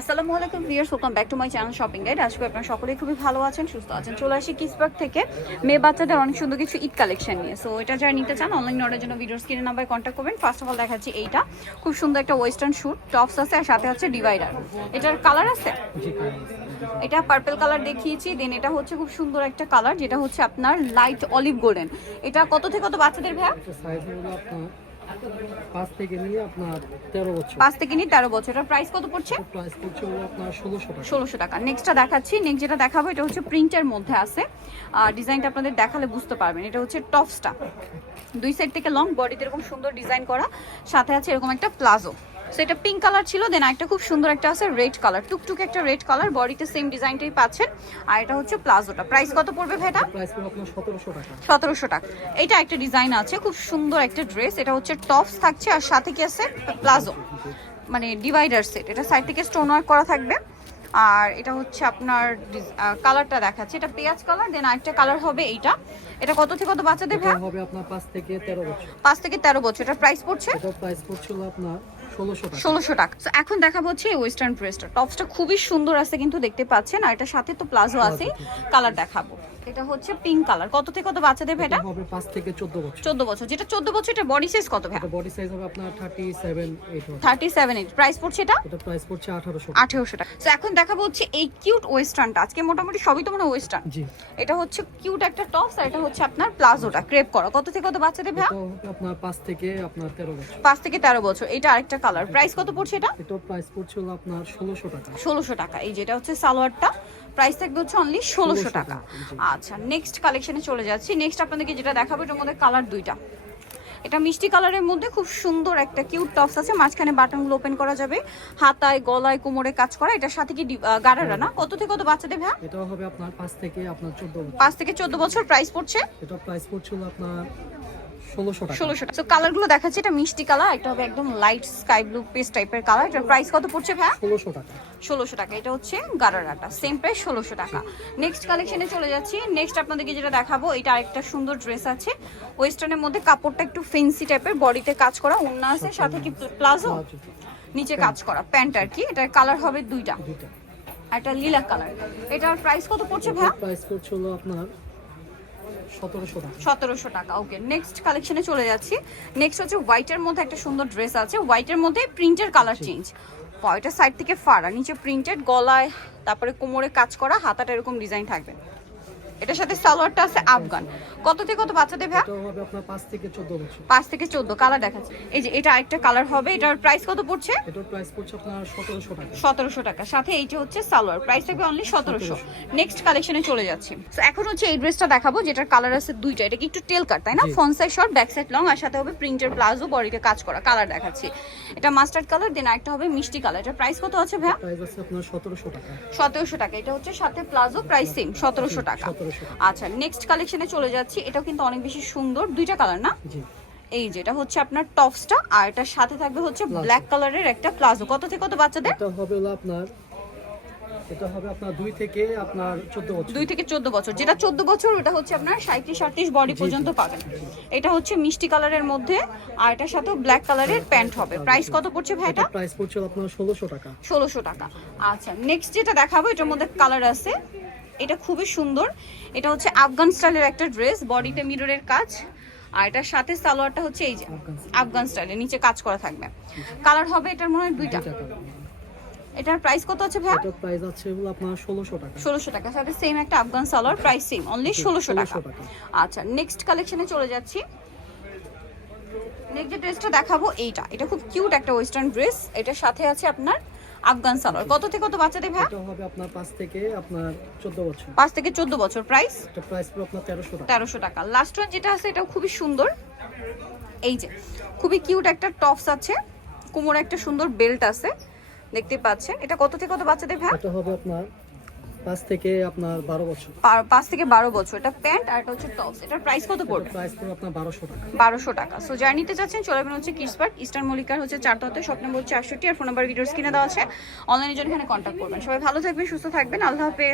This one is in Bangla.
আসসালামু আলাইকুম viewers welcome back to my channel shopping guide আজকে আপনারা সকলেই খুবই ভালো আছেন সুস্থ আছেন। চলে আসি কিসবার্গ থেকে। মেয়ে বাচ্চাদের অনেক সুন্দর কিছু ঈদ কালেকশন নিয়ে। সো এটা যারা নিতে চান অনলাইন অর্ডারের জন্য ভিডিও স্ক্রিনে নাম্বার কন্ট্যাক্ট করবেন। ফার্স্ট অফ অল দেখাচ্ছি এইটা। খুব সুন্দর একটা ওয়েস্টার্ন শ্যুট টপস আছে আর সাথে আছে ডিভাইডার এটার কালার আছে? এটা পার্পল কালার দেখিয়েছি। দেন এটা হচ্ছে খুব সুন্দর একটা কালার যেটা হচ্ছে আপনার লাইট অলিভ গোল্ডেন এটা কত থেকে কত বাচ্চাদের ভ্যা পাঁচ থেকে নিয়ে আপনার তেরো বছর। পাঁচ থেকে নিয়ে তেরো বছর। এটার প্রাইস কত পড়ছে? প্রাইস পড়ছে আপনার ষোলোশো টাকা। ষোলোশো টাকা। নেক্সটটা দেখাচ্ছি। নেক্সট যেটা দেখাবো এটা হচ্ছে প্রিন্টের মধ্যে আছে। আর ডিজাইনটা আপনাদের দেখালে বুঝতে পারবেন। এটা হচ্ছে টপসটা দুই সাইড থেকে লং বডিতে এরকম সুন্দর ডিজাইন করা। সাথে আছে এরকম একটা প্লাজো সো এটা পিঙ্ক কালার ছিল দেন একটা খুব সুন্দর একটা আছে রেড কালার টুকটুক একটা রেড কালার বডিতে সেম ডিজাইনটাই পাচ্ছেন। আর এটা হচ্ছে প্লাজোটা প্রাইস কত পড়বে আপনার সতেরোশো টাকা। এটা একটা ডিজাইন আছে খুব সুন্দর একটা ড্রেস এটা হচ্ছে টপস থাকছে আর সাথে কি আছে? প্লাজো মানে ডিভাইডার সেট এটা সাইড থেকে স্টোন ওয়ার্ক করা থাকবে। আর এটা হচ্ছে আপনার কালারটা দেখাচ্ছে। এটা পেঁয়াজ কালার দেন আরেকটা কালার হবে এইটা। এটা কত থেকে কত বাচ্চাদের এটা ভাই? হবে আপনার পাঁচ থেকে তেরো বছর। পাঁচ থেকে তেরো বছর। এটার প্রাইস পড়ছে? এটা প্রাইস পড়ছে আপনার ষোলোশো টাকা। ষোলোশো এখন দেখাবো হচ্ছে ওয়েস্টার্ন ড্রেসটা টপসটা খুবই সুন্দর আছে কিন্তু দেখতে পাচ্ছেন আর এটার সাথে তো প্লাজো আছে। কালার দেখাবো। এটা হচ্ছে পিঙ্ক কালার কত থেকে কত বাচ্চাদের ভাই এটা? হবে পাঁচ থেকে চোদ্দ বছর। চোদ্দ বছর। যেটা চোদ্দ বছর এটা বডি সাইজ কত ভাই? বডি সাইজ হবে আপনার thirty seven eight thirty seven eight price পড়ছে এটা? এটা প্রাইস পড়ছে আঠারোশো। আঠেরোশো টাকা। তো এখন দেখাবো হচ্ছে এই কিউট ওয়েস্টার্নটা আজকে মোটামুটি সবই তো মনে ওয়েস্টার্ন জি। এটা হচ্ছে কিউট একটা টপস আর এটা হচ্ছে আপনার প্লাজোটা ক্রেপ করা। কত থেকে কত বাচ্চাদের ভাই? আপনার পাঁচ থেকে আপনার তেরো বছর। পাঁচ থেকে তেরো বছর। এটা আরেকটা কালার। প্রাইস কত পড়ছে এটা? এটা প্রাইস পড়ছে হলো আপনার ষোলোশো টাকা। ষোলোশো টাকা। এই যেটা হচ্ছে সালোয়ারটা প্রাইস থাকবে হচ্ছে অনলি ষোলোশো টাকা। আচ্ছা নেক্সট কালেকশনে চলে যাচ্ছি। নেক্সট আপনাদেরকে যেটা দেখাবো এটার মধ্যে কালার দুইটা। এটা মিষ্টি কালারের মধ্যে খুব সুন্দর একটা কিউট টপস আছে। মাঝখানে বাটনগুলো ওপেন করা যাবে। হাতায় গলায় কোমরে কাজ করা। এটার সাথে কি গাড়ারা না? কত থেকে কত বাচ্চাদের ভাই এটা হবে আপনার পাঁচ থেকে আপনার চোদ্দ বছর। পাঁচ থেকে চোদ্দ বছর প্রাইস পড়ছে? এটা প্রাইস পড়ছে হলো আপনার ষোলোশো ষোলোশো টাকা। তো কালারগুলো দেখাচ্ছে। এটা মিষ্টি কালার এটা হবে একদম লাইট স্কাই ব্লু পেস্ট টাইপের কালার এটার প্রাইস কত পড়ছে ভাই ষোলোশো টাকা। ষোলোশো টাকা। এটা হচ্ছে গারারাটা। সেম প্রাইস ষোলোশো টাকা। নেক্সট কালেকশনে চলে যাচ্ছি। নেক্সট আপনাদেরকে যেটা দেখাবো এটা আরেকটা সুন্দর ড্রেস আছে। ওয়েস্টার্নের মধ্যে কাপড়টা একটু ফেন্সি টাইপের বডিতে কাজ করা উন্না আছে সাথে কি প্লাজো? নিচে কাজ করা প্যান্ট আর কি। এটার কালার হবে দুইটা। একটা লিলা কালার এটার প্রাইস কত পড়ছে ভাই প্রাইস পড়ছে হলো আপনার সতেরোশো টাকা। ওকে নেক্সট কালেকশনে চলে যাচ্ছি। নেক্সট হচ্ছে হোয়াইটের মধ্যে একটা সুন্দর ড্রেস আছে হোয়াইটের মধ্যে প্রিন্টের কালার চেঞ্জ পয়টার সাইড থেকে ফাড়া নিচে প্রিন্টেড গলায় তারপরে কোমরে কাজ করা হাতাটা এরকম ডিজাইন থাকবে। এটার সাথে সালোয়ারটা আছে আফগান। কত থেকে কত বাচ্চাদের ভাই? পাঁচ থেকে চোদ্দ বছর। পাঁচ থেকে চোদ্দ কালার দেখাচ্ছে। এই যে এটা আরেকটা কালার হবে এটার প্রাইস কত পড়ছে? এটার প্রাইস পড়ছে আপনার সতেরোশো টাকা। সতেরোশো টাকা। সাথে এইটা হচ্ছে সালোয়ার প্রাইস থাকবে অনলি সতেরোশো। নেক্সট কালেকশনে চলে যাচ্ছি। তো এখন হচ্ছে এই ড্রেসটা দেখাবো যেটার কালার আছে দুইটা। এটা কি একটু টেল কাট তাই না। Front side short back side long আর সাথে হবে প্রিন্টের প্লাজো বডিতে কাজ করা কালার দেখাচ্ছি। এটা মাস্টার্ড কালার দেন একটা হবে মিষ্টি কালার এটা প্রাইস কত আছে ভাইয়া? প্রাইস আছে আপনার সতেরোশো টাকা। সতেরোশো টাকা। এটা হচ্ছে সাথে প্লাজো প্রাইস সেম সতেরোশো টাকা। সতেরোশো টাকা আচ্ছা নেক্সট কালেকশনে চলে যাচ্ছি। এটাও কিন্তু অনেক বেশি সুন্দর। দুইটা কালার না? এই যেটা হচ্ছে আপনার টপসটা আর এটার সাথে থাকবে হচ্ছে ব্ল্যাক কালারের একটা প্লাজো কত থেকে কত বাচ্চাদের? এটা হবে আপনার এটা হবে আপনার দুই থেকে আপনার চোদ্দ বছর। দুই থেকে চোদ্দ বছর। যেটা চোদ্দ বছর ওটা হচ্ছে আপনার সাঁত্রিশ আটত্রিশ বডি পর্যন্ত পাবেন। এটা হচ্ছে মিষ্টি কালারের মধ্যে আর এটার সাথেও ব্ল্যাক কালারের প্যান্ট হবে। প্রাইস কত পড়ছে ভাই এটা প্রাইস পড়ছে আপনার ষোলোশো টাকা। ষোলোশো টাকা। আচ্ছা নেক্সট যেটা দেখাবো এটার মধ্যে কালার আছে। এটা খুবই সুন্দর। এটা হচ্ছে আফগান স্টাইলের একটা ড্রেস বডিতে মিররের কাজ। আর এটার সাথে সালোয়ারটা হচ্ছে এই যে আফগান স্টাইলের নিচে কাজ করা থাকবে। কালার হবে এটার মনে হয় দুইটা। এটার প্রাইস কত আছে ভাই এটার প্রাইস আছে হলো আপনার ষোলোশো টাকা। ষোলোশো টাকা। সাথে সেম একটা Afghan salwar price same only ষোলোশো টাকা। 1600 টাকা। আচ্ছা নেক্সট কালেকশনে চলে যাচ্ছি। নেক্সট যে ড্রেসটা দেখাবো এইটা। এটা খুব কিউট একটা ওয়েস্টার্ন ড্রেস এটার সাথে আছে আপনার আফগান সালোয়ার। কত থেকে কত বাচ্চাদের ভাই? এটা হবে আপনার পাঁচ থেকে আপনার চোদ্দ বছর। পাঁচ থেকে চোদ্দ বছর। প্রাইস এটা প্রাইস পুরো আপনার তেরোশো টাকা। তেরোশো টাকা। লাস্ট ওয়ান যেটা আছে এটা খুবই সুন্দর। এই যে খুবই কিউট একটা টপস আছে। কোমরে একটা সুন্দর বেল্ট আছে। দেখতে পাচ্ছেন। এটা কত থেকে কত বাচ্চাদের ভাই? এটা হবে আপনার পাঁচ থেকে আপনার বারো বছর। পাঁচ থেকে বারো বছর। এটা প্যান্ট আর এটা হচ্ছে টপস। এটার প্রাইস কত পড়বে? প্রাইস পড়বে আপনার বারোশো টাকা। বারোশো টাকা। সো যারা নিতে চাচ্ছেন চলে যাবেন হচ্ছে কিসপার্ট ইস্টার্ন মল্লিকার হচ্ছে চার তত্ত্ব স্বপ্ন নম্বর চারষট্টি আর ফোন নাম্বার ভিডিওস কিনে দেওয়া আছে। অনলাইনের জন্য এখানে কন্ট্যাক্ট করবেন। সবাই ভালো থাকবেন সুস্থ থাকবেন। আল্লাহ হাফেজ।